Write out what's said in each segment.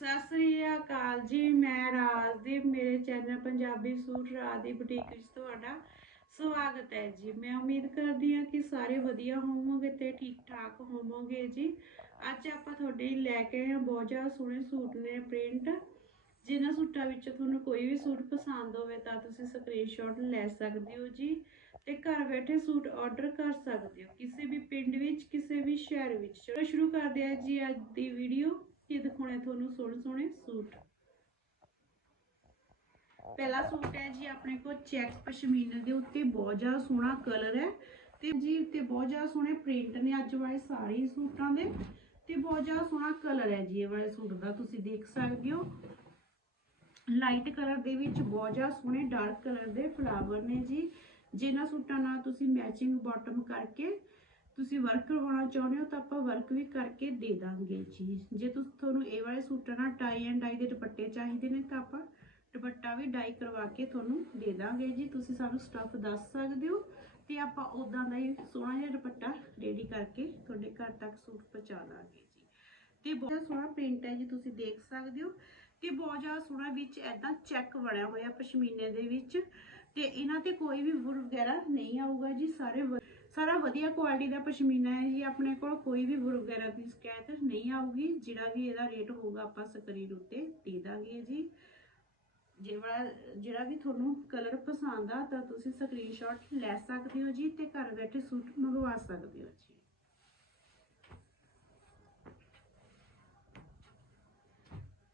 ਸਤਿ ਸ੍ਰੀ ਅਕਾਲ ਜੀ, ਮੈਂ ਰਾਜਦੀਪ ਮੇਰੇ ਚੈਨਲ ਪੰਜਾਬੀ ਸੂਟ ਰਾਜ ਦੀ ਬੁਟੀਕ ਵਿੱਚ ਤੁਹਾਡਾ ਸਵਾਗਤ ਹੈ ਜੀ। ਮੈਂ ਉਮੀਦ ਕਰਦੀ ਹਾਂ ਕਿ ਸਾਰੇ ਵਧੀਆ ਹੋਵੋਗੇ ਤੇ ਠੀਕ ਠਾਕ ਹੋਵੋਗੇ ਜੀ। ਅੱਜ ਆਪਾਂ ਤੁਹਾਡੇ ਲਈ ਲੈ ਕੇ ਆਏ ਹਾਂ ਬਹੁਤ ਜ਼ਿਆਦਾ ਸੋਹਣੇ ਸੂਟ ਨੇ ਪ੍ਰਿੰਟ ਜਿਨ੍ਹਾਂ ਸੂਟਾਂ ਵਿੱਚ ਤੁਹਾਨੂੰ ਕੋਈ ਵੀ ਸੂਟ ਪਸੰਦ ਹੋਵੇ ਤਾਂ ਤੁਸੀਂ ਸਕਰੀਨਸ਼ਾਟ ਲੈ ਸਕਦੇ ਹੋ ਜੀ ਤੇ ਘਰ ਬੈਠੇ ਸੂਟ ਆਰਡਰ ਕਰ ਸਕਦੇ ਹੋ। ਕਿਸੇ ਵੀ ਪਿੰਡ ਵਿੱਚ, ਕਿਸੇ ਵੀ ਸ਼ਹਿਰ ਵਿੱਚ। ਚਲੋ ਸ਼ੁਰੂ ਕਰਦੇ ਹਾਂ ਜੀ ਅੱਜ ਦੀ ਵੀਡੀਓ ਇਹ ਦਿਖਾਉਣੇ ਤੁਹਾਨੂੰ ਸੋਹਣੇ ਸੋਹਣੇ ਸੂਟ। ਪਹਿਲਾ ਸੂਟ ਹੈ ਜੀ ਆਪਣੇ ਕੋਲ ਚੈਕ ਪਸ਼ਮੀਨਾ ਦੇ ਉੱਤੇ ਬਹੁਤ ਜ਼ਿਆਦਾ ਸੋਹਣਾ ਕਲਰ ਹੈ ਤੇ ਜੀ ਉੱਤੇ ਬਹੁਤ ਜ਼ਿਆਦਾ ਸੋਹਣੇ ਪ੍ਰਿੰਟ ਨੇ ਅੱਜ ਵਾਲੇ ਸਾਰੇ ਸੂਟਾਂ ਦੇ ਤੇ ਬਹੁਤ ਜ਼ਿਆਦਾ ਸੋਹਣਾ ਕਲਰ ਹੈ ਜੀ ਇਹ ਵਾਲੇ ਸੂਟ ਦਾ, ਤੁਸੀਂ ਦੇਖ ਸਕਦੇ ਹੋ। ਲਾਈਟ ਕਲਰ ਦੇ ਵਿੱਚ ਬਹੁਤ ਜ਼ਿਆਦਾ ਸੋਹਣੇ ਡਾਰਕ ਕਲਰ ਦੇ ਫਲਾਵਰ ਨੇ ਜੀ। ਜਿਨ੍ਹਾਂ ਸੂਟਾਂ ਨਾਲ ਤੁਸੀਂ ਮੈਚਿੰਗ ਬਾਟਮ ਕਰਕੇ ਤੁਸੀਂ ਵਰਕ ਕਰਵਾਉਣਾ ਚਾਹੁੰਦੇ ਹੋ ਤਾਂ ਆਪਾਂ ਵਰਕ ਵੀ ਕਰਕੇ ਦੇ ਦਾਂਗੇ ਜੀ। ਜੇ ਤੁਸੀਂ ਤੁਹਾਨੂੰ ਇਹ ਵਾਲੇ ਸੂਟਾਂ ਨਾਲ ਟਾਈ ਐਂਡ ਡਾਈ ਦੇ ਦੁਪੱਟੇ ਚਾਹੀਦੇ ਨੇ ਤਾਂ ਆਪਾਂ ਦੁਪੱਟਾ ਵੀ ਡਾਈ ਕਰਵਾ ਕੇ ਤੁਹਾਨੂੰ ਦੇ ਦਾਂਗੇ ਜੀ। ਤੁਸੀਂ ਸਾਨੂੰ ਸਟੱਫ ਦੱਸ ਸਕਦੇ ਹੋ ਤੇ ਆਪਾਂ ਉਦਾਂ ਦਾ ਹੀ ਸੋਹਣਾ ਜਿਹਾ ਦੁਪੱਟਾ ਰੈਡੀ ਕਰਕੇ ਤੁਹਾਡੇ ਘਰ ਤੱਕ ਸੂਟ ਪਹੁੰਚਾ ਦਾਂਗੇ ਜੀ। ਤੇ ਬਹੁਤ ਸੋਹਣਾ ਪ੍ਰਿੰਟ ਹੈ ਜੀ, ਤੁਸੀਂ ਦੇਖ ਸਕਦੇ ਹੋ। ਤੇ ਬਹੁਤ ਜ਼ਿਆਦਾ ਸੋਹਣਾ ਵਿੱਚ ਐਦਾਂ ਚੈੱਕ ਬਣਿਆ ਹੋਇਆ ਪਸ਼ਮੀਨੇ ਦੇ ਵਿੱਚ। ਤੇ ਇਹਨਾਂ ਤੇ ਕੋਈ ਵੀ ਵੁਰ ਵਗੈਰਾ ਨਹੀਂ ਆਊਗਾ ਜੀ, ਸਾਰੇ ਸਾਰਾ ਵਧੀਆ ਕੁਆਲਿਟੀ ਦਾ ਪਸ਼ਮੀਨਾ ਹੈ ਜੀ, ਆਪਣੇ ਕੋਲ ਕੋਈ ਵੀ ਵਗੈਰਾ ਦੀ ਸ਼ਿਕਾਇਤ ਨਹੀਂ ਆਊਗੀ, ਜਿਹੜਾ ਵੀ ਇਹਦਾ ਰੇਟ ਹੋਊਗਾ ਆਪਾਂ ਸਕਰੀਨ ਉੱਤੇ ਦੇ ਦਾਂਗੇ ਜੀ। ਜਿਹੜਾ ਜਿਹੜਾ ਵੀ ਤੁਹਾਨੂੰ ਕਲਰ ਪਸੰਦ ਆ, ਤਾਂ ਤੁਸੀਂ ਸਕਰੀਨਸ਼ਾਟ ਲੈ ਸਕਦੇ ਹੋ ਜੀ ਤੇ ਘਰ ਬੈਠੇ ਸੂਟ ਮੰਗਵਾ ਸਕਦੇ ਹੋ ਜੀ।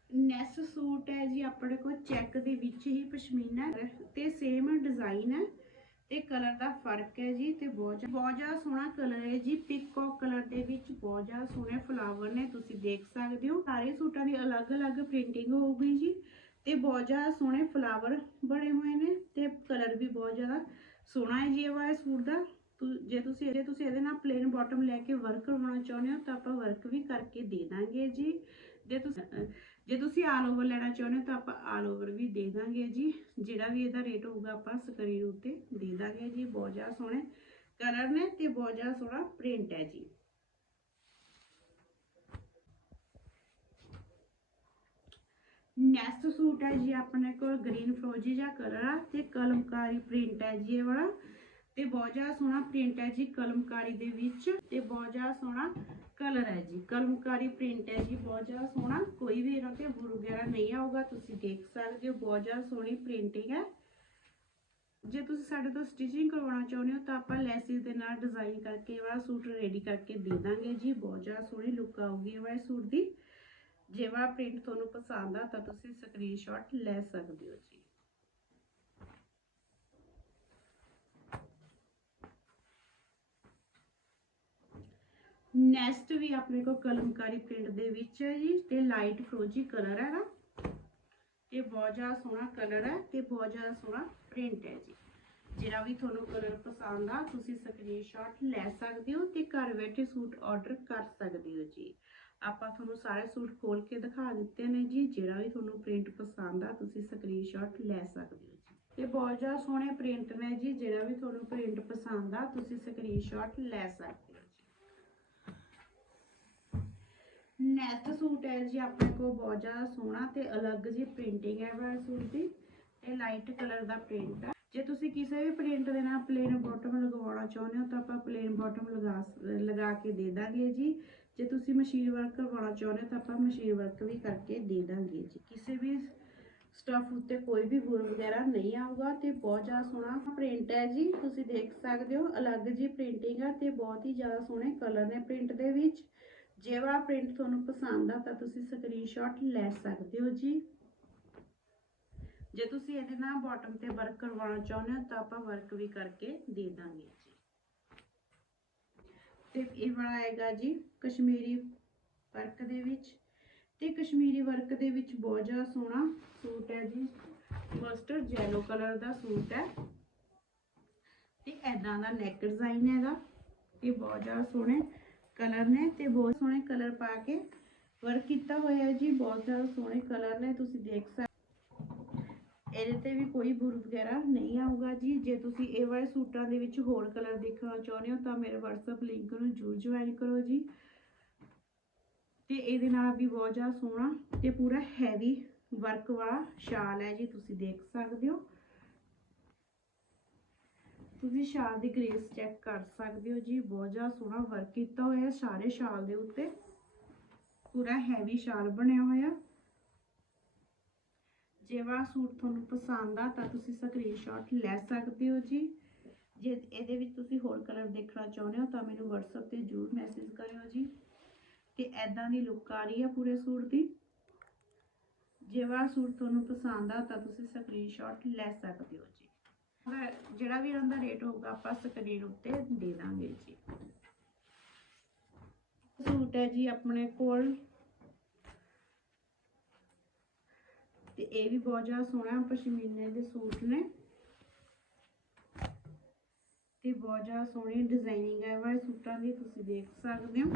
ਨੈਸ ਸੂਟ ਹੈ ਜੀ, ਆਪਣੇ ਕੋਲ ਚੈੱਕ ਦੇ ਵਿੱਚ ਹੀ ਪਸ਼ਮੀਨਾ ਤੇ ਸੇਮ ਡਿਜ਼ਾਈਨ ਹੈ। ਤੇ ਕਲਰ ਦਾ ਫ਼ਰਕ ਹੈ ਜੀ ਤੇ ਬਹੁਤ ਬਹੁਤ ਜ਼ਿਆਦਾ ਸੋਹਣਾ ਕਲਰ ਹੈ ਜੀ। ਪਿਕੌਕ ਕਲਰ ਦੇ ਵਿੱਚ ਬਹੁਤ ਜ਼ਿਆਦਾ ਸੋਹਣੇ ਫਲਾਵਰ ਨੇ, ਤੁਸੀਂ ਦੇਖ ਸਕਦੇ ਹੋ। ਸਾਰੇ ਸੂਟਾਂ ਦੀ ਅਲੱਗ-ਅਲੱਗ ਪ੍ਰਿੰਟਿੰਗ ਹੋਊਗੀ ਜੀ ਤੇ ਬਹੁਤ ਜ਼ਿਆਦਾ ਸੋਹਣੇ ਫਲਾਵਰ ਬਣੇ ਹੋਏ ਨੇ ਤੇ ਕਲਰ ਵੀ ਬਹੁਤ ਜ਼ਿਆਦਾ ਸੋਹਣਾ ਹੈ ਜੀ ਇਹ ਵਾਲਾ ਸੂਟ ਦਾ। ਜੇ ਤੁਸੀਂ ਇਹਦੇ ਤੁਸੀਂ ਇਹਦੇ ਨਾਲ ਪਲੇਨ ਬਾਟਮ ਲੈ ਕੇ ਵਰਕ ਕਰਵਾਉਣਾ ਚਾਹੁੰਦੇ ਹੋ ਤਾਂ ਆਪਾਂ ਵਰਕ ਵੀ ਕਰਕੇ ਦੇ ਦਾਂਗੇ ਜੀ। ਜੇ ਤੁਸੀਂ ਜੇ ਤੁਸੀਂ ਆਲ ਓਵਰ ਲੈਣਾ ਚਾਹੁੰਦੇ ਹੋ ਤਾਂ ਆਪਾਂ ਆਲ ਓਵਰ ਵੀ ਦੇ ਦਾਂਗੇ ਜੀ। ਜਿਹੜਾ ਵੀ ਇਹਦਾ ਰੇਟ ਹੋਊਗਾ ਆਪਾਂ ਸਕਰੀਨ ਉੱਤੇ ਦੇ ਦਾਂਗੇ ਜੀ। ਬਹੁਤ ਜ਼ਿਆਦਾ ਸੋਹਣੇ ਕਲਰ ਨੇ ਤੇ ਬਹੁਤ ਜ਼ਿਆਦਾ ਸੋਹਣਾ ਪ੍ਰਿੰਟ ਹੈ ਜੀ। ਨੈਕਸਟ ਸੂਟ ਹੈ ਜੀ ਆਪਣੇ ਕੋਲ ਗ੍ਰੀਨ ਫਰੋਜੀ ਜਿਹਾ ਕਲਰ ਆ ਤੇ ਕਲਮਕਾਰੀ ਪ੍ਰਿੰਟ ਹੈ ਜੀ ਇਹ ਵਾਲਾ। ਤੇ ਬਹੁਤ ਜ਼ਿਆਦਾ ਸੋਹਣਾ ਪ੍ਰਿੰਟ ਹੈ ਜੀ ਕਲਮਕਾਰੀ ਦੇ ਵਿੱਚ ਤੇ ਬਹੁਤ ਜ਼ਿਆਦਾ ਸੋਹਣਾ ਕਲਰ ਹੈ ਜੀ। ਕਲਮਕਾਰੀ ਪ੍ਰਿੰਟ ਹੈ ਜੀ, ਬਹੁਤ ਜ਼ਿਆਦਾ ਸੋਹਣਾ। ਕੋਈ ਵੀ ਇਹਨਾਂ ਤੇ ਬੁਰ ਵਗੈਰਾ ਨਹੀਂ ਆਊਗਾ, ਤੁਸੀਂ ਦੇਖ ਸਕਦੇ ਹੋ, ਬਹੁਤ ਜ਼ਿਆਦਾ ਸੋਹਣੀ ਪ੍ਰਿੰਟਿੰਗ ਹੈ। ਜੇ ਤੁਸੀਂ ਸਾਡੇ ਤੋਂ ਸਟਿਚਿੰਗ ਕਰਵਾਉਣਾ ਚਾਹੁੰਦੇ ਹੋ, ਤਾਂ ਆਪਾਂ ਲੈਸਿਸ ਦੇ ਨਾਲ ਡਿਜ਼ਾਈਨ ਕਰਕੇ ਵਾ ਸੂਟ ਰੈਡੀ ਕਰਕੇ ਦੇ ਦਾਂਗੇ ਜੀ। ਬਹੁਤ ਜ਼ਿਆਦਾ ਸੋਹਣੀ ਲੁੱਕ ਆਊਗੀ ਇਹ ਸੂਟ ਦੀ। ਜੇ ਵਾਲਾ ਪ੍ਰਿੰਟ ਤੁਹਾਨੂੰ ਪਸੰਦ ਆ, ਤਾਂ ਤੁਸੀਂ ਸਕਰੀਨਸ਼ਾਟ ਲੈ ਸਕਦੇ ਹੋ ਜੀ। ਨੈਕਸਟ ਵੀ ਆਪਣੇ ਕੋਲ ਕਲਮਕਾਰੀ ਪ੍ਰਿੰਟ ਦੇ ਵਿੱਚ ਹੈ ਜੀ, ਤੇ ਲਾਈਟ ਫਰੋਜੀ ਕਲਰ ਹੈ ਨਾ, ਤੇ ਬਹੁਤ ਜ਼ਿਆਦਾ ਸੋਹਣਾ ਕਲਰ ਹੈ ਤੇ ਬਹੁਤ ਜ਼ਿਆਦਾ ਸੋਹਣਾ ਪ੍ਰਿੰਟ ਹੈ ਜੀ। ਜਿਹੜਾ ਵੀ ਤੁਹਾਨੂੰ ਕਲਰ ਪਸੰਦ ਆ, ਤੁਸੀਂ ਸਕਰੀਨਸ਼ਾਟ ਲੈ ਸਕਦੇ ਹੋ ਤੇ ਘਰ ਬੈਠੇ ਸੂਟ ਆਰਡਰ ਕਰ ਸਕਦੇ ਹੋ ਜੀ। ਆਪਾਂ ਤੁਹਾਨੂੰ ਸਾਰੇ ਸੂਟ ਖੋਲ ਕੇ ਦਿਖਾ ਦਿੱਤੇ ਨੇ ਜੀ, ਜਿਹੜਾ ਵੀ ਤੁਹਾਨੂੰ ਪ੍ਰਿੰਟ ਪਸੰਦ ਆ, ਤੁਸੀਂ ਸਕਰੀਨਸ਼ਾਟ ਲੈ ਸਕਦੇ ਹੋ ਜੀ। ਤੇ ਬਹੁਤ ਜ਼ਿਆਦਾ ਸੋਹਣੇ ਪ੍ਰਿੰਟ ਨੇ ਜੀ, ਜਿਹੜਾ ਵੀ ਤੁਹਾਨੂੰ ਪ੍ਰਿੰਟ ਪਸੰਦ ਆ, ਤੁਸੀਂ ਸਕਰੀਨਸ਼ਾਟ ਲੈ ਸਕਦੇ ਹੋ ਜੀ ਨੈਕਸਟ ਸੂਟ ਹੈ ਜੀ ਆਪਣੇ ਕੋਲ ਬਹੁਤ ਜ਼ਿਆਦਾ ਸੋਹਣਾ ਤੇ ਅਲੱਗ ਜੀ ਪ੍ਰਿੰਟਿੰਗ ਹੈ ਵਾਲਾ ਸੂਟ ਦੀ ਤੇ ਲਾਈਟ ਕਲਰ ਦਾ ਪ੍ਰਿੰਟ ਹੈ। ਜੇ ਤੁਸੀਂ ਕਿਸੇ ਵੀ ਪ੍ਰਿੰਟ ਦੇ ਨਾਲ ਪਲੇਨ ਬਾਟਮ ਲਗਵਾਉਣਾ ਚਾਹੁੰਦੇ ਹੋ ਤਾਂ ਆਪਾਂ ਪਲੇਨ ਬਾਟਮ ਲਗਾ ਲਗਾ ਕੇ ਦੇ ਦਾਂਗੇ ਜੀ। ਜੇ ਤੁਸੀਂ ਮਸ਼ੀਨ ਵਰਕ ਕਰਵਾਉਣਾ ਚਾਹੁੰਦੇ ਹੋ ਤਾਂ ਆਪਾਂ ਮਸ਼ੀਨ ਵਰਕ ਵੀ ਕਰਕੇ ਦੇ ਦਾਂਗੇ ਜੀ। ਕਿਸੇ ਵੀ ਸਟਫ ਉੱਤੇ ਕੋਈ ਵੀ ਬੁਰ ਵਗੈਰਾ ਨਹੀਂ ਆਊਗਾ ਤੇ ਬਹੁਤ ਜ਼ਿਆਦਾ ਸੋਹਣਾ ਪ੍ਰਿੰਟ ਹੈ ਜੀ। ਤੁਸੀਂ ਦੇਖ ਸਕਦੇ ਹੋ ਅਲੱਗ ਜੀ ਪ੍ਰਿੰਟਿੰਗ ਹੈ ਤੇ ਬਹੁਤ ਹੀ ਜ਼ਿਆਦਾ ਸੋਹਣੇ ਕਲਰ ਨੇ ਪ੍ਰਿੰਟ ਦੇ ਵਿੱਚ। ਜੇ ਵਾਲਾ ਪ੍ਰਿੰਟ ਤੁਹਾਨੂੰ ਪਸੰਦ ਆ ਤਾਂ ਤੁਸੀਂ ਸਕਰੀਨਸ਼ਾਟ ਲੈ ਸਕਦੇ ਹੋ ਜੀ। ਜੇ ਤੁਸੀਂ ਇਹਦੇ ਨਾਲ ਬਾਟਮ ਤੇ ਵਰਕ ਕਰਵਾਉਣਾ ਚਾਹੁੰਦੇ ਹੋ ਤਾਂ ਆਪਾਂ ਵਰਕ ਵੀ ਕਰਕੇ ਦੇ ਦਾਂਗੇ ਜੀ। ਤੇ ਇਹ ਵਾਲਾ ਆਏਗਾ ਜੀ ਕਸ਼ਮੀਰੀ ਵਰਕ ਦੇ ਵਿੱਚ। ਤੇ ਕਸ਼ਮੀਰੀ ਵਰਕ ਦੇ ਵਿੱਚ ਬਹੁਤ ਜ਼ਿਆਦਾ ਸੋਹਣਾ ਸੂਟ ਹੈ ਜੀ। ਮਸਟਰਡ ਯੈਲੋ ਕਲਰ ਦਾ ਸੂਟ ਹੈ। ਤੇ ਐਦਾਂ ਦਾ ਨੈਕ ਡਿਜ਼ਾਈਨ ਹੈਗਾ। ਇਹ ਬਹੁਤ ਜ਼ਿਆਦਾ ਸੋਹਣੇ ਕਲਰ ਨੇ ਤੇ ਬਹੁਤ ਸੋਹਣੇ ਕਲਰ ਪਾ ਕੇ ਵਰਕ ਕੀਤਾ ਹੋਇਆ ਹੈ ਜੀ, ਬਹੁਤ ਜ਼ਿਆਦਾ ਸੋਹਣੇ ਕਲਰ ਨੇ, ਤੁਸੀਂ ਦੇਖ ਸਕਦੇ ਇਹਦੇ ਤੇ ਵੀ ਕੋਈ ਬੁਰ ਵਗੈਰਾ ਨਹੀਂ ਆਊਗਾ ਜੀ। ਜੇ ਤੁਸੀਂ ਇਹ ਵਾਲੇ ਸੂਟਾਂ ਦੇ ਵਿੱਚ ਹੋਰ ਕਲਰ ਦੇਖਣਾ ਚਾਹੁੰਦੇ ਹੋ ਤਾਂ ਮੇਰੇ WhatsApp ਲਿੰਕ ਨੂੰ ਜਰੂਰ ਜੁਆਇਨ ਕਰੋ ਜੀ। ਤੇ ਇਹਦੇ ਨਾਲ ਵੀ ਬਹੁਤ ਜ਼ਿਆਦਾ ਸੋਹਣਾ ਤੇ ਪੂਰਾ ਹੈਵੀ ਵਰਕ ਵਾਲਾ ਸ਼ਾਲ ਹੈ ਜੀ, ਤੁਸੀਂ ਦੇਖ ਸਕਦੇ ਹੋ। ਤੁਸੀਂ ਸ਼ਾਲ ਦੀ ਗ੍ਰੇਸ ਚੈੱਕ ਕਰ ਸਕਦੇ ਹੋ ਜੀ, ਬਹੁਤ ਜ਼ਿਆਦਾ ਸੋਹਣਾ ਵਰਕ ਕੀਤਾ ਹੋਇਆ ਸਾਰੇ ਸ਼ਾਲ ਦੇ ਉੱਤੇ। ਪੂਰਾ ਹੈਵੀ ਸ਼ਾਲ ਬਣਿਆ ਹੋਇਆ। ਜੇ ਵਾ ਸੂਟ ਤੁਹਾਨੂੰ ਪਸੰਦ ਆ ਤਾਂ ਤੁਸੀਂ ਸਕਰੀਨਸ਼ਾਟ ਲੈ ਸਕਦੇ ਹੋ ਜੀ। ਜੇ ਇਹਦੇ ਵਿੱਚ ਤੁਸੀਂ ਹੋਰ ਕਲਰ ਦੇਖਣਾ ਚਾਹੁੰਦੇ ਹੋ ਤਾਂ ਮੈਨੂੰ WhatsApp ਤੇ ਜ਼ਰੂਰ ਮੈਸੇਜ ਕਰਿਓ ਜੀ। ਤੇ ਐਦਾਂ ਦੀ ਲੁੱਕ ਆ ਰਹੀ ਆ ਪੂਰੇ ਸੂਟ ਦੀ। ਜੇ ਵਾ ਸੂਟ ਤੁਹਾਨੂੰ ਪਸੰਦ ਆ ਤਾਂ ਤੁਸੀਂ ਸਕਰੀਨਸ਼ਾਟ ਲੈ ਸਕਦੇ ਹੋ ਜੀ। ਜਿਹੜਾ ਵੀ ਉਹਨਾਂ ਦਾ ਰੇਟ ਹੋਊਗਾ, ਆਪਾਂ ਸਕਰੀਨ ਉੱਤੇ ਦੇ ਦਾਂਗੇ ਜੀ। ਸੂਟ ਹੈ ਜੀ ਆਪਣੇ ਕੋਲ। ਤੇ ਇਹ ਵੀ ਬਹੁਤ ਜ਼ਿਆਦਾ ਸੋਹਣਾ ਪਸ਼ਮੀਨੇ ਦੇ ਸੂਟ ਨੇ। ਤੇ ਬਹੁਤ ਜ਼ਿਆਦਾ ਸੋਹਣੀ ਡਿਜ਼ਾਈਨਿੰਗ ਹੈ ਵਾਲੇ ਸੂਟਾਂ ਦੀ, ਤੁਸੀਂ ਦੇਖ ਸਕਦੇ ਹੋ।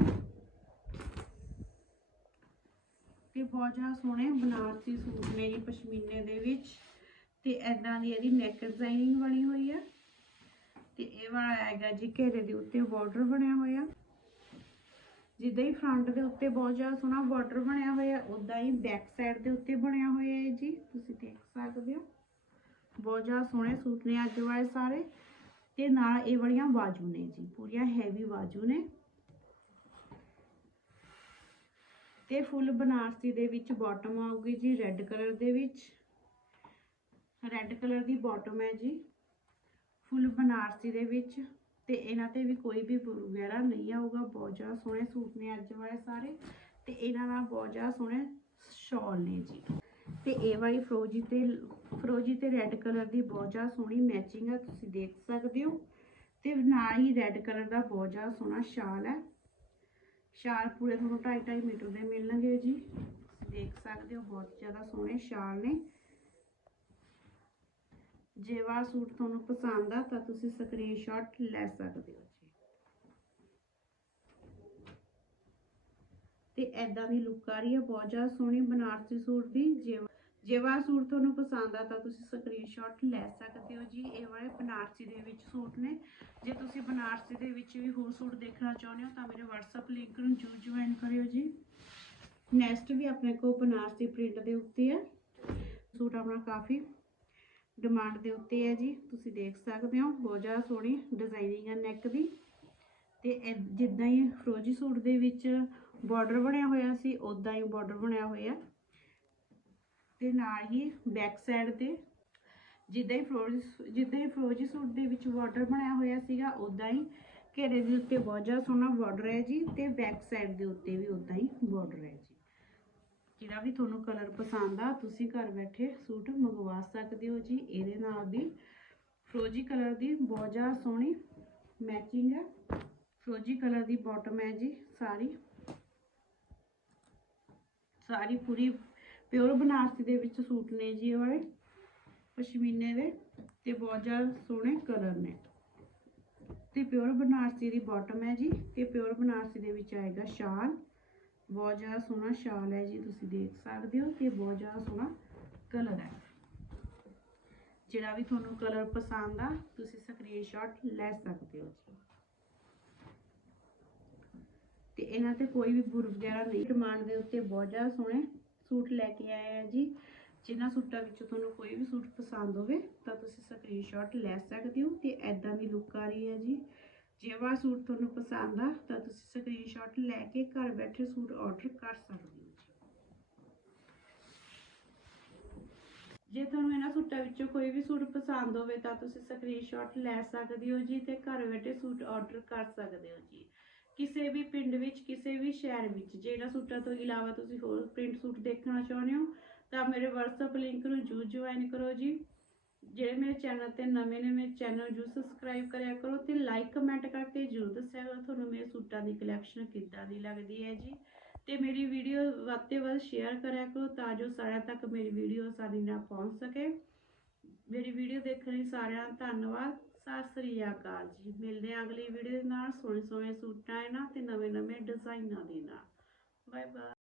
ਤੇ ਬਹੁਤ ਜ਼ਿਆਦਾ ਸੋਹਣੇ ਬਨਾਰਸੀ ਸੂਟ ਨੇ ਜੀ ਪਸ਼ਮੀਨੇ ਦੇ ਵਿੱਚ। ਤੇ ਐਦਾਂ ਦੀ ਇਹਦੀ ਨੈਕ ਡਿਜ਼ਾਈਨਿੰਗ ਬਣੀ ਹੋਈ ਹੈ ਤੇ ਇਹ ਵਾਲਾ ਹੈਗਾ ਜੀ ਘੇਰੇ ਦੇ ਉੱਤੇ ਬਾਰਡਰ ਬਣਿਆ ਹੋਇਆ। ਜਿੱਦਾਂ ਹੀ ਫਰੰਟ ਦੇ ਉੱਤੇ ਬਹੁਤ ਜ਼ਿਆਦਾ ਸੋਹਣਾ ਬਾਰਡਰ ਬਣਿਆ ਹੋਇਆ ਉਦਾਂ ਹੀ ਬੈਕ ਸਾਈਡ ਦੇ ਉੱਤੇ ਬਣਿਆ ਹੋਇਆ ਹੈ ਜੀ। ਤੁਸੀਂ ਦੇਖ ਸਕਦੇ ਹੋ। ਬਹੁਤ ਜ਼ਿਆਦਾ ਸੋਹਣੇ ਸੂਟ ਨੇ ਅੱਜ ਵਾਲੇ ਸਾਰੇ। ਤੇ ਨਾਲ ਇਹ ਵਾਲੀਆਂ ਬਾਜੂ ਨੇ ਜੀ, ਪੂਰੀਆਂ ਹੈਵੀ ਬਾਜੂ ਨੇ। ਤੇ ਫੁੱਲ ਬਨਾਰਸੀ ਦੇ ਵਿੱਚ ਬਾਟਮ ਆਊਗੀ ਜੀ ਰੈੱਡ ਕਲਰ ਦੇ ਵਿੱਚ। ਰੈੱਡ ਕਲਰ ਦੀ ਬਾਟਮ ਹੈ ਜੀ। ਫੁੱਲ ਬਨਾਰਸੀ ਦੇ ਵਿੱਚ। ਤੇ ਇਹਨਾਂ ਤੇ ਵੀ ਕੋਈ ਵੀ ਬੁਰ ਵਗੈਰਾ ਨਹੀਂ ਆਊਗਾ। ਬਹੁਤ ਜ਼ਿਆਦਾ ਸੋਹਣੇ ਸੂਟ ਨੇ ਅੱਜ ਵਾਲੇ ਸਾਰੇ। ਤੇ ਇਹਨਾਂ ਨਾਲ ਬਹੁਤ ਜ਼ਿਆਦਾ ਸੋਹਣੇ ਸ਼ਾਲ ਨੇ ਜੀ। ਤੇ ਇਹ ਵਾਲੀ ਫਰੋਜੀ ਤੇ ਫਰੋਜੀ ਤੇ ਰੈੱਡ ਕਲਰ ਦੀ ਬਹੁਤ ਜ਼ਿਆਦਾ ਸੋਹਣੀ ਮੈਚਿੰਗ ਹੈ ਤੁਸੀਂ ਦੇਖ ਸਕਦੇ ਹੋ। ਤੇ ਨਾਲ ਹੀ ਰੈੱਡ ਕਲਰ ਦਾ ਬਹੁਤ ਜ਼ਿਆਦਾ ਸੋਹਣਾ ਸ਼ਾਲ ਹੈ। ਸ਼ਾਲ ਪੂਰੇ ਤੁਹਾਨੂੰ 2.5 ਮੀਟਰ ਦੇ ਮਿਲਣਗੇ ਜੀ। ਤੁਸੀਂ ਦੇਖ ਸਕਦੇ ਹੋ, ਬਹੁਤ ਜ਼ਿਆਦਾ ਸੋਹਣੇ ਸ਼ਾਲ ਨੇ। ਜੇ ਵਾਲਾ ਸੂਟ ਤੁਹਾਨੂੰ ਪਸੰਦ ਆ, ਤਾਂ ਤੁਸੀਂ ਸਕਰੀਨਸ਼ਾਟ ਲੈ ਸਕਦੇ ਹੋ ਜੀ। ਤੇ ਐਦਾਂ ਦੀ ਲੁੱਕ ਆ ਰਹੀ ਹੈ ਬਹੁਤ ਜ਼ਿਆਦਾ ਸੋਹਣੀ ਬਨਾਰਸੀ ਸੂਟ ਦੀ। ਜੇ ਜੇ ਵਾਲਾ ਸੂਟ ਤੁਹਾਨੂੰ ਪਸੰਦ ਆ, ਤਾਂ ਤੁਸੀਂ ਸਕਰੀਨਸ਼ਾਟ ਲੈ ਸਕਦੇ ਹੋ ਜੀ। ਇਹ ਵਾਲੇ ਬਨਾਰਸੀ ਦੇ ਵਿੱਚ ਸੂਟ ਨੇ। ਜੇ ਤੁਸੀਂ ਬਨਾਰਸੀ ਦੇ ਵਿੱਚ ਵੀ ਹੋਰ ਸੂਟ ਦੇਖਣਾ ਚਾਹੁੰਦੇ ਹੋ, ਤਾਂ ਮੇਰੇ WhatsApp ਲਿੰਕ ਨੂੰ ਜਰੂਰ ਜੁਆਇਨ ਕਰਿਓ ਜੀ। ਨੈਕਸਟ ਵੀ ਆਪਣੇ ਕੋਲ ਬਨਾਰਸੀ ਪ੍ਰਿੰਟ ਦੇ ਉੱਤੇ ਆ। ਸੂਟ ਆਪਣਾ ਕਾਫੀ ਡਿਮਾਂਡ ਦੇ ਉੱਤੇ ਹੈ ਜੀ, ਤੁਸੀਂ ਦੇਖ ਸਕਦੇ ਹੋ, ਬਹੁਤ ਜ਼ਿਆਦਾ ਸੋਹਣੀ ਡਿਜ਼ਾਈਨਿੰਗ ਹੈ ਨੈਕ ਦੀ। ਤੇ ਇਹ ਜਿੱਦਾਂ ਹੀ ਫਰੋਜੀ ਸੂਟ ਦੇ ਵਿੱਚ ਬਾਰਡਰ ਬਣਿਆ ਹੋਇਆ ਸੀ ਉਦਾਂ ਹੀ ਬਾਰਡਰ ਬਣਿਆ ਹੋਇਆ। ਤੇ ਨਾਲ ਹੀ ਬੈਕ ਸਾਈਡ ਤੇ ਜਿੱਦਾਂ ਹੀ ਫਰੋਜੀ ਜਿੱਦਾਂ ਹੀ ਫਰੋਜੀ ਸੂਟ ਦੇ ਵਿੱਚ ਬਾਰਡਰ ਬਣਿਆ ਹੋਇਆ ਸੀਗਾ ਉਦਾਂ ਹੀ ਘੇਰੇ ਦੇ ਉੱਤੇ ਬਹੁਤ ਜ਼ਿਆਦਾ ਸੋਹਣਾ ਬਾਰਡਰ ਹੈ ਜੀ, ਤੇ ਬੈਕ ਸਾਈਡ ਦੇ ਉੱਤੇ ਵੀ ਉਦਾਂ ਹੀ ਬਾਰਡਰ ਹੈ ਜੀ। ਜਿਹੜਾ ਵੀ ਤੁਹਾਨੂੰ ਕਲਰ ਪਸੰਦ ਆ। ਤੁਸੀਂ ਘਰ ਬੈਠੇ ਸੂਟ ਮੰਗਵਾ ਸਕਦੇ ਹੋ ਜੀ। ਇਹਦੇ ਨਾਲ ਵੀ ਫਰੋਜੀ ਕਲਰ ਦੀ ਬਹੁਤ ਜ਼ਿਆਦਾ ਸੋਹਣੀ ਮੈਚਿੰਗ ਹੈ ਫਰੋਜੀ ਕਲਰ ਦੀ ਬਾਟਮ ਹੈ ਜੀ ਸਾਰੀ। ਸਾਰੀ ਪੂਰੀ ਪਿਓਰ ਬਨਾਰਸੀ ਦੇ ਵਿੱਚ ਸੂਟ ਨੇ ਜੀ ਇਹ ਵਾਲੇ। ਪਸ਼ਮੀਨੇ ਦੇ ਤੇ ਬਹੁਤ ਜ਼ਿਆਦਾ ਸੋਹਣੇ ਕਲਰ ਨੇ। ਤੇ ਪਿਓਰ ਬਨਾਰਸੀ ਦੀ ਬਾਟਮ ਹੈ ਜੀ। ਤੇ ਪਿਓਰ ਬਨਾਰਸੀ ਦੇ ਵਿੱਚ ਆਏਗਾ ਸ਼ਾਲ। ਬਹੁਤ ਜ਼ਿਆਦਾ ਸੋਹਣਾ ਸ਼ਾਲ ਹੈ ਜੀ, ਤੁਸੀਂ ਦੇਖ ਸਕਦੇ ਹੋ ਤੇ ਬਹੁਤ ਜ਼ਿਆਦਾ ਸੋਹਣਾ ਕਲਰ ਹੈ। ਜਿਹੜਾ ਵੀ ਤੁਹਾਨੂੰ ਕਲਰ ਪਸੰਦ ਆ, ਤੁਸੀਂ ਸਕਰੀਨਸ਼ਾਟ ਲੈ ਸਕਦੇ ਹੋ ਜੀ। ਤੇ ਇਹਨਾਂ ਤੇ ਕੋਈ ਵੀ ਬੁਰ ਵਗੈਰਾ ਨਹੀਂ। ਡਿਮਾਂਡ ਦੇ ਉੱਤੇ ਬਹੁਤ ਜ਼ਿਆਦਾ ਸੋਹਣੇ ਸੂਟ ਲੈ ਕੇ ਆਏ ਆ ਜੀ। ਜਿਨ੍ਹਾਂ ਸੂਟਾਂ ਵਿੱਚੋਂ ਤੁਹਾਨੂੰ ਕੋਈ ਵੀ ਸੂਟ ਪਸੰਦ ਹੋਵੇ, ਤਾਂ ਤੁਸੀਂ ਸਕਰੀਨਸ਼ਾਟ ਲੈ ਸਕਦੇ ਹੋ ਤੇ ਐਦਾਂ ਦੀ ਲੁੱਕ ਆ ਰਹੀ ਹੈ ਜੀ। ਜੇ ਵਾ ਸੂਟ ਤੁਹਾਨੂੰ ਪਸੰਦ ਆ, ਤਾਂ ਤੁਸੀਂ ਸਕਰੀਨਸ਼ਾਟ ਲੈ ਕੇ ਘਰ ਬੈਠੇ ਸੂਟ ਆਰਡਰ ਕਰ ਸਕਦੇ ਹੋ ਜੇ। ਤੁਹਾਨੂੰ ਇਹਨਾਂ ਸੂਟਾਂ ਵਿੱਚੋਂ ਕੋਈ ਵੀ ਸੂਟ ਪਸੰਦ ਹੋਵੇ, ਤਾਂ ਤੁਸੀਂ ਸਕਰੀਨਸ਼ਾਟ ਲੈ ਸਕਦੇ ਹੋ ਜੀ ਤੇ ਘਰ ਬੈਠੇ ਸੂਟ ਆਰਡਰ ਕਰ ਸਕਦੇ ਹੋ ਜੀ। ਕਿਸੇ ਵੀ ਪਿੰਡ ਵਿੱਚ, ਕਿਸੇ ਵੀ ਸ਼ਹਿਰ ਵਿੱਚ ਜੇ ਇਹਨਾਂ ਸੂਟਾਂ ਤੋਂ ਇਲਾਵਾ ਤੁਸੀਂ ਹੋਰ ਪ੍ਰਿੰਟ ਸੂਟ ਦੇਖਣਾ ਚਾਹੁੰਦੇ ਹੋ, ਤਾਂ ਮੇਰੇ WhatsApp ਲਿੰਕ ਨੂੰ ਜਰੂਰ ਜੁਆਇਨ ਕਰੋ ਜੀ। ਜਿਹੜੇ ਮੇਰੇ ਚੈਨਲ ਤੇ ਨਵੇਂ ਨੇ, ਮੇਰੇ ਚੈਨਲ ਨੂੰ ਜਰੂਰ ਸਬਸਕ੍ਰਾਈਬ ਕਰਿਆ ਕਰੋ ਤੇ ਲਾਈਕ ਕਮੈਂਟ ਕਰਕੇ ਜਰੂਰ ਦੱਸਿਆ ਕਰੋ, ਤੁਹਾਨੂੰ ਮੇਰੇ ਸੂਟਾਂ ਦੀ ਕਲੈਕਸ਼ਨ ਕਿੱਦਾਂ ਦੀ ਲੱਗਦੀ ਹੈ ਜੀ। ਤੇ ਮੇਰੀ ਵੀਡੀਓ ਵੱਧ ਤੋਂ ਵੱਧ ਸ਼ੇਅਰ ਕਰਿਆ ਕਰੋ ਤਾਂ ਜੋ ਸਾਰਿਆਂ ਤੱਕ ਮੇਰੀ ਵੀਡੀਓ ਆਸਾਨੀ ਨਾਲ ਪਹੁੰਚ ਸਕੇ। ਮੇਰੀ ਵੀਡੀਓ ਦੇਖਣ ਲਈ ਸਾਰਿਆਂ ਦਾ ਧੰਨਵਾਦ। ਸਤਿ ਸ੍ਰੀ ਅਕਾਲ ਜੀ। ਮਿਲਦੇ ਹਾਂ ਅਗਲੀ ਵੀਡੀਓ ਨਾਲ। ਸੋਹਣੇ ਸੋਹਣੇ ਸੂਟਾਂ ਨਾਲ ਤੇ ਨਵੇਂ ਨਵੇਂ ਡਿਜ਼ਾਈਨਾਂ ਦੇ ਨਾਲ। Bye bye